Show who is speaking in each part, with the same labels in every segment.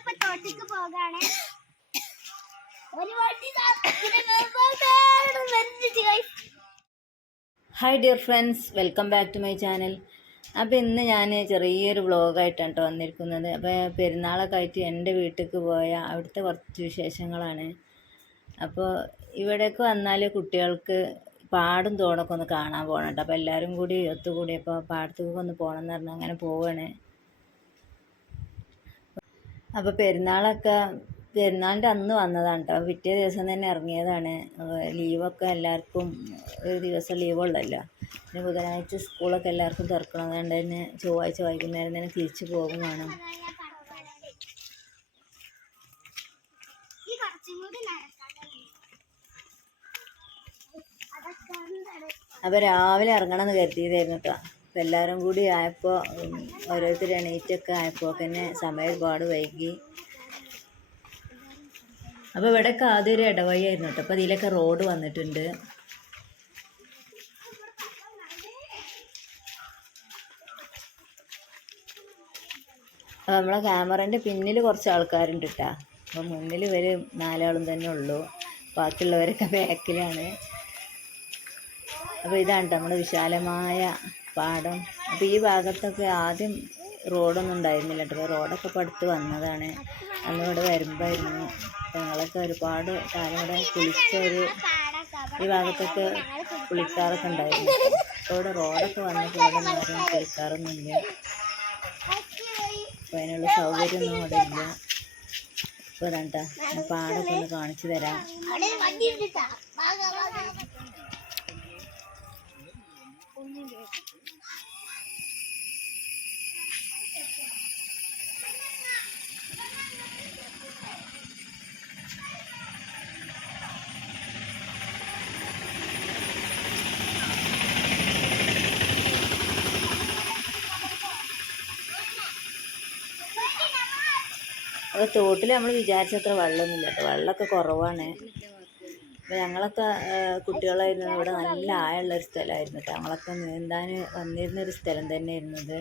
Speaker 1: ഞങ്ങളിപ്പോ തോട്ടിക്ക് പോകാണ്. ഒരു
Speaker 2: hi dear friends welcome back to my channel അപ്പോൾ ഇന്ന് ഞാൻ ചെറിയൊരു വ്ളോഗായിട്ടാണ് കേട്ടോ വന്നിരിക്കുന്നത്. അപ്പോൾ പെരുന്നാളൊക്കെ ആയിട്ട് എന്റെ വീട്ടിലേക്ക് പോയ അവിടുത്തെ കുറച്ച് വിശേഷങ്ങളാണ്. അപ്പോൾ ഇവിടേക്ക് വന്നാൽ കുട്ടികൾക്ക് പാടും തോടൊക്കെ ഒന്ന് കാണാൻ പോകണം കേട്ടോ അപ്പോൾ എല്ലാവരും കൂടി ഒത്തുകൂടിയപ്പോൾ പാടത്തേക്ക് ഒന്ന് പോകണം എന്ന് പറഞ്ഞാൽ അങ്ങനെ പോവുകയാണ് അപ്പോൾ പെരുന്നാളൊക്കെ പെരുന്നാളിന്റെ അന്ന് വന്നതാണ് കേട്ടോ പിറ്റേ ദിവസം തന്നെ ഇറങ്ങിയതാണ്. ലീവൊക്കെ എല്ലാവർക്കും ഒരു ദിവസം ലീവുള്ളല്ലോ. പിന്നെ ബുധനാഴ്ച സ്കൂളൊക്കെ എല്ലാവർക്കും തുറക്കണം അതുകൊണ്ട് തന്നെ ചൊവ്വാഴ്ച വൈകുന്നേരം തന്നെ തിരിച്ചു പോകും വേണം. അപ്പോൾ രാവിലെ ഇറങ്ങണമെന്ന് കരുതിയതായിരുന്നു കേട്ടോ അപ്പോൾ എല്ലാവരും കൂടി ആയപ്പോൾ ഓരോരുത്തർ എണീറ്റൊക്കെ ആയപ്പോൾ തന്നെ സമയം ഒരുപാട് വൈകി. അപ്പോൾ ഇവിടെയൊക്കെ ആദ്യം ഒരു ഇടവഴിയായിരുന്നു കേട്ടോ. അപ്പോൾ ഇതിലൊക്കെ റോഡ് വന്നിട്ടുണ്ട്. നമ്മളെ ക്യാമറേന്റെ പിന്നിൽ കുറച്ച് ആൾക്കാരുണ്ട് കേട്ടോ. അപ്പോൾ മുന്നിൽ ഇവർ നാലാളും തന്നെ ഉള്ളൂ. ബാക്കിയുള്ളവരൊക്കെ ബാക്കിലാണ്. അപ്പോൾ ഇതാണ് നമ്മുടെ വിശാലമായ പാടം. അപ്പോൾ ഈ ഭാഗത്തൊക്കെ ആദ്യം റോഡൊന്നും ഉണ്ടായിരുന്നില്ല കേട്ടോ. റോഡൊക്കെ ഇപ്പോൾ അടുത്ത് വന്നതാണ്. അന്ന് വരുമ്പോഴായിരുന്നു ഞങ്ങളൊക്കെ ഒരുപാട് കാലം ഇവിടെ കുളിച്ച ഒരു ഈ ഭാഗത്തൊക്കെ കുളിക്കാറൊക്കെ ഉണ്ടായിരുന്നു. ഇവിടെ റോഡൊക്കെ വന്നപ്പോൾ ഇവിടെ നേരം കുളിക്കാറൊന്നുമില്ല അപ്പോൾ അതിനുള്ള സൗകര്യമൊന്നും ഇവിടെ ഇല്ല. ഇപ്പോൾ വേണ്ട പാടൊക്കെ ഒന്ന് കാണിച്ചു തരാം.
Speaker 1: അവിടെ ഒരു
Speaker 2: അപ്പോൾ തോട്ടിൽ നമ്മൾ വിചാരിച്ചത്ര വെള്ളമൊന്നുമില്ല കേട്ടോ വെള്ളമൊക്കെ കുറവാണ്. അപ്പോൾ ഞങ്ങളൊക്കെ കുട്ടികളായിരുന്നു. ഇവിടെ നല്ല ആഴമുള്ള ഒരു സ്ഥലമായിരുന്നു കേട്ടോ ഞങ്ങളൊക്കെ നീന്താൻ വന്നിരുന്നൊരു സ്ഥലം തന്നെയായിരുന്നു ഇത്.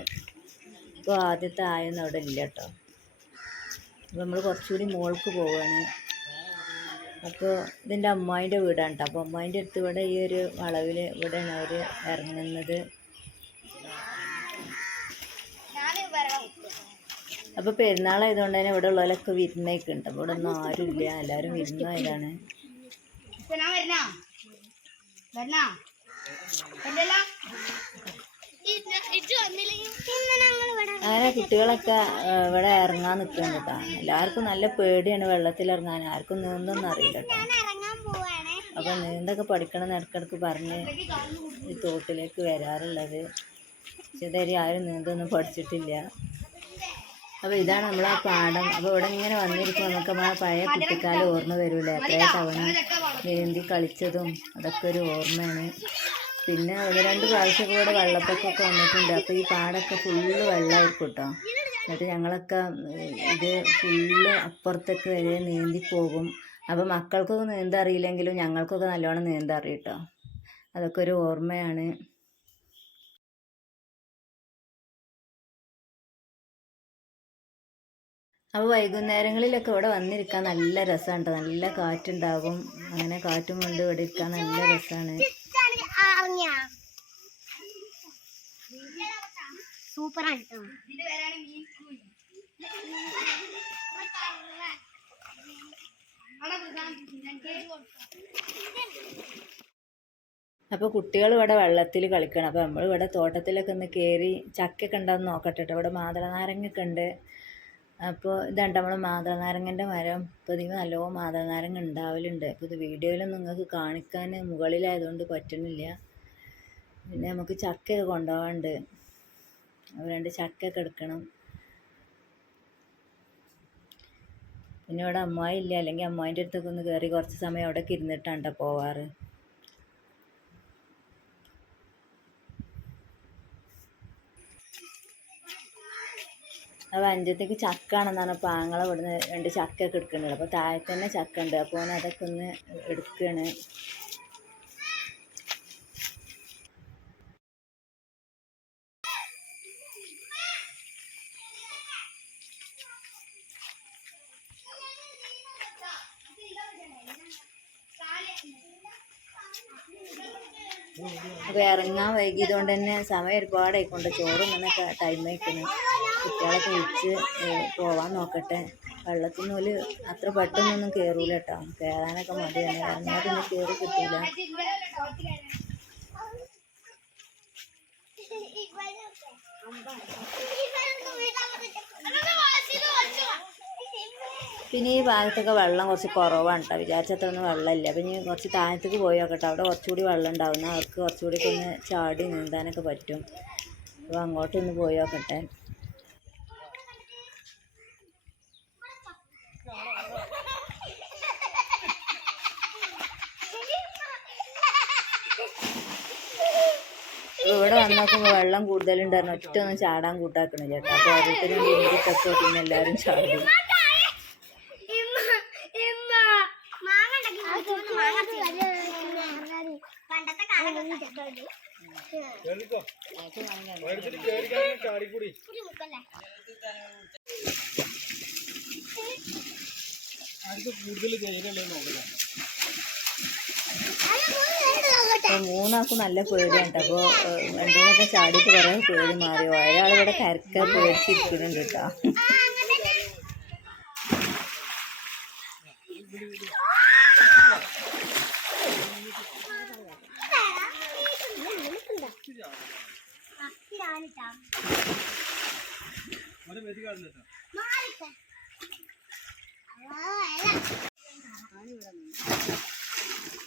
Speaker 2: ഇപ്പോൾ ആദ്യത്തെ ആയൊന്നും അവിടെ ഇല്ല കേട്ടോ അപ്പോൾ നമ്മൾ കുറച്ചുകൂടി മോൾക്ക് പോവുകയാണ് അപ്പോൾ ഇതിന്റെ അമ്മായിന്റെ വീടാണ് കേട്ടോ അപ്പോൾ അമ്മായിന്റെ അടുത്ത് ഇവിടെ ഈ ഒരു വളവിൽ ഇവിടെയാണ് അവർ ഇറങ്ങുന്നത്. അപ്പോൾ പെരുന്നാളായതുകൊണ്ട് തന്നെ ഇവിടെ ഉള്ളവരൊക്കെ വിരുന്നൊക്കെ ഉണ്ട് ഇവിടെ ഒന്നും ആരുമില്ല എല്ലാവരും
Speaker 1: ഞങ്ങൾ ഇവിടെ
Speaker 2: അങ്ങനെ കുട്ടികളൊക്കെ ഇവിടെ ഇറങ്ങാൻ നിൽക്കുന്നുണ്ട് കേട്ടോ. എല്ലാവർക്കും നല്ല പേടിയാണ് വെള്ളത്തിൽ ഇറങ്ങാൻ ആർക്കും നീന്തൊന്നും അറിയില്ല കേട്ടോ.
Speaker 1: പോവാണ്.
Speaker 2: അപ്പോൾ നീന്തൊക്കെ പഠിക്കണം ഇടക്കിടക്ക് പറഞ്ഞ് ഈ തോട്ടിലേക്ക് വരാറുള്ളത്. പക്ഷെ ഇതുവരെ ആരും നീന്തൊന്നും പഠിച്ചിട്ടില്ല. അപ്പോൾ ഇതാണ് നമ്മളെ പാടം അപ്പോൾ ഇവിടെ ഇങ്ങനെ വന്നിരിക്കുമ്പോൾ നമുക്ക് നമ്മളെ പഴയ കുട്ടിക്കാലം ഓർമ്മ വരില്ല എത്രയോ തവണ നീന്തി കളിച്ചതും അതൊക്കെ ഒരു ഓർമ്മയാണ്. പിന്നെ ഒന്ന് രണ്ട് പ്രാവശ്യം കൂടെ വെള്ളപ്പൊക്കമൊക്കെ വന്നിട്ടുണ്ട്. അപ്പോൾ ഈ പാടൊക്കെ ഫുള്ള് വെള്ളമായിരിക്കും കേട്ടോ എന്നിട്ട് ഞങ്ങളൊക്കെ ഇത് ഫുള്ള് അപ്പുറത്തൊക്കെ വരെ നീന്തി പോകും. അപ്പോൾ മക്കൾക്കൊക്കെ നീന്താൻ അറിയില്ലെങ്കിലും ഞങ്ങൾക്കൊക്കെ നല്ലോണം കേട്ടോ അതൊക്കെ ഒരു ഓർമ്മയാണ്. അപ്പോൾ വൈകുന്നേരങ്ങളിലൊക്കെ ഇവിടെ വന്നിരിക്കാൻ നല്ല രസമാണ് കേട്ടോ നല്ല കാറ്റുണ്ടാകും. അങ്ങനെ കാറ്റും കൊണ്ട് ഇവിടെ ഇരിക്കാൻ നല്ല രസമാണ്
Speaker 1: അപ്പൊ സൂപ്പറാണ്
Speaker 2: അപ്പോൾ കുട്ടികൾ ഇവിടെ വെള്ളത്തിൽ കളിക്കണം. അപ്പോൾ നമ്മൾ ഇവിടെ തോട്ടത്തിലൊക്കെ ഒന്ന് കയറി ചക്കയൊക്കെ ഉണ്ടാകുന്ന നോക്കട്ടെ കേട്ടോ ഇവിടെ മാതള നാരങ്ങയൊക്കെ ഉണ്ട്. അപ്പോൾ ഇതാണ് നമ്മൾ മാതള നാരങ്ങന്റെ മരം പൊതുവെ നല്ലോണം മാതള നാരങ്ങ ഉണ്ടാവലുണ്ട്. അപ്പോൾ ഇത് വീഡിയോയിലൊന്നും നിങ്ങൾക്ക് കാണിക്കാൻ മുകളിലായതുകൊണ്ട് പറ്റുന്നില്ല പിന്നെ നമുക്ക് ചക്കയൊക്കെ കൊണ്ടുപോകാനുണ്ട് അപ്പോൾ രണ്ട് ചക്കയൊക്കെ എടുക്കണം. പിന്നെ ഇവിടെ അമ്മായി ഇല്ല. അല്ലെങ്കിൽ അമ്മായിന്റെ അടുത്തൊക്കെ ഒന്ന് കയറി കുറച്ച് സമയം അവിടെയൊക്കെ ഇരുന്നിട്ടാണ് ട്ടോ പോവാറ്. അപ്പോൾ അഞ്ചത്തേക്ക് ചക്കാണെന്ന് പറഞ്ഞപ്പോൾ ആങ്ങളെ ഇവിടുന്ന് രണ്ട് ചക്കയൊക്കെ എടുക്കുന്നുണ്ട്. അപ്പോൾ താഴെ തന്നെ ചക്ക ഉണ്ട് അപ്പോൾ ഞാൻ അതൊക്കെ ഒന്ന് എടുക്കുകയാണ് അപ്പോൾ ഇറങ്ങാൻ വൈകിയതുകൊണ്ട് തന്നെ സമയം ഒരുപാടായിക്കൊണ്ട് ചോറും ഇങ്ങനെ ടൈം വയ്ക്കുന്നത് കുട്ടികളൊക്കെ കുളിച്ച് പോവാൻ നോക്കട്ടെ. വെള്ളത്തിന് പോൽ അത്ര പെട്ടെന്നൊന്നും കയറൂല കേട്ടോ. കയറാനൊക്കെ മടിയാണ്. ഇറങ്ങിയാൽ പിന്നെ കയറി കിട്ടില്ല പിന്നെ ഈ ഭാഗത്തൊക്കെ വെള്ളം കുറച്ച് കുറവാണ് കേട്ടോ വിചാരിച്ചത്രയൊന്നും വെള്ളമില്ല. പിന്നെ കുറച്ച് താഴത്തേക്ക് പോയി നോക്കട്ടെ. അവിടെ കുറച്ചുകൂടി വെള്ളം ഉണ്ടാവുന്ന എന്നാൽ അവർക്ക് കുറച്ചുകൂടി ഒന്ന് ചാടി നീന്താനൊക്കെ പറ്റും. അപ്പോൾ അങ്ങോട്ടൊന്ന് പോയി നോക്കട്ടെ. വന്ന് നോക്കുമ്പോൾ വെള്ളം കൂടുതലുണ്ടായിരുന്നു. ഒറ്റൊന്നും ചാടാൻ കൂട്ടാക്കണില്ല കേട്ടോ. അപ്പോൾ ഓരോരുത്തരും നീന്തിട്ടൊക്കെ പിന്നെ എല്ലാവരും ചാടും.
Speaker 1: പണ്ടത്തെ കാലം
Speaker 2: അപ്പോൾ മൂന്നാൾക്ക് നല്ല പേടിയാണ് കേട്ടോ. അപ്പോൾ രണ്ടുമൂന്നൊക്കെ ചാടിയിട്ട് കുറേ പേടി മാറി. ഒരാൾ ഇവിടെ കരക്ക പേടിച്ചിരിക്കുന്നുണ്ട് കേട്ടോ.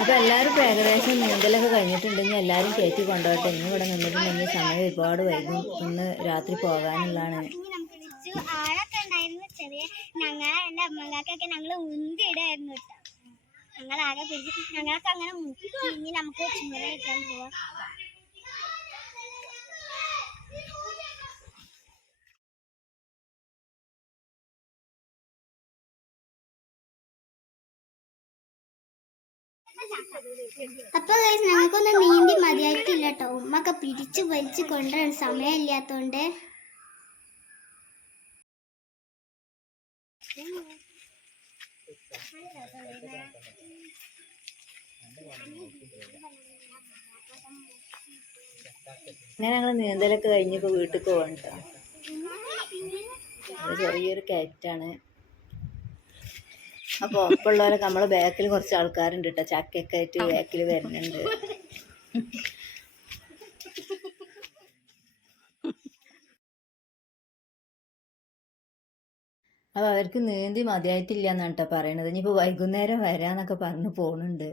Speaker 2: അപ്പോൾ എല്ലാവരും ഇപ്പോൾ ഏകദേശം നീന്തലൊക്കെ കഴിഞ്ഞിട്ടുണ്ടെങ്കിൽ എല്ലാവരും കയറ്റി കൊണ്ടുപോകട്ടെ ഇനി ഇവിടെ നിന്നിട്ടുണ്ടെങ്കിൽ സമയം ഒരുപാട് വൈകും. ഇന്ന് രാത്രി പോകാനുള്ളതാണ്.
Speaker 1: ഇനി ആഴൊക്കെ ഉണ്ടായിരുന്നു ചെറിയ ഞങ്ങളെ എന്റെ അമ്മക്കാക്കൊക്കെ ഞങ്ങൾ ഉന്തിയിടായിരുന്നു കേട്ടോ ഞങ്ങളാകെ പിടിച്ച് ഞങ്ങളൊക്കെ അങ്ങനെ ഇനി നമുക്ക് കഴിക്കാൻ പോവാം. അപ്പൊ ഞങ്ങൾക്കൊന്നും നീന്തി മതിയായിട്ടില്ല കേട്ടോ ഉമ്മൊക്കെ പിടിച്ചു വലിച്ചു കൊണ്ടുവരാൻ സമയമില്ലാത്തോണ്ട്.
Speaker 2: അങ്ങനെ ഞങ്ങൾ നീന്തലൊക്കെ കഴിഞ്ഞപ്പോ വീട്ടിൽ പോകണ്ട ചെറിയൊരു കയറ്റാണ്. അപ്പോൾ ഒപ്പമുള്ളവരൊക്കെ നമ്മളെ ബാക്കിൽ കുറച്ച് ആൾക്കാരുണ്ട് കേട്ടോ ചക്കയൊക്കെ ആയിട്ട് ബാക്കിൽ വരുന്നുണ്ട്. അപ്പോൾ അവർക്ക് നീന്തി മതിയായിട്ടില്ല എന്നാണ് കേട്ടോ പറയണത്. ഇനിയിപ്പോൾ വൈകുന്നേരം വരാന്നൊക്കെ പറഞ്ഞു പോകുന്നുണ്ട്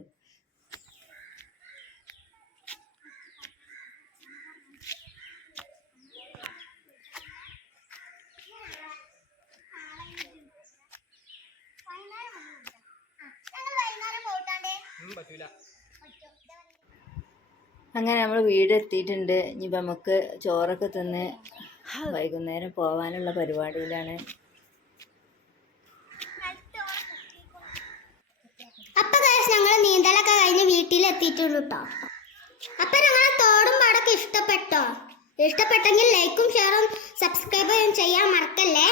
Speaker 2: അങ്ങനെ നമ്മൾ വീട് എത്തിയിട്ടുണ്ട് ഇനിയിപ്പോൾ നമുക്ക് ചോറൊക്കെ തിന്ന് വൈകുന്നേരം പോകാനുള്ള പരിപാടിയിലാണ്.
Speaker 1: അപ്പൊ ഞങ്ങൾ നീന്തലൊക്കെ കഴിഞ്ഞ് വീട്ടിലെത്തിയിട്ടുള്ളൂ കേട്ടോ അപ്പൊ ഞങ്ങളെ തോടും പാടൊക്കെ ഇഷ്ടപ്പെട്ടോ? ഇഷ്ടപ്പെട്ടെങ്കിൽ ലൈക്കും ഷെയറും സബ്സ്ക്രൈബും ചെയ്യാൻ മറക്കല്ലേ?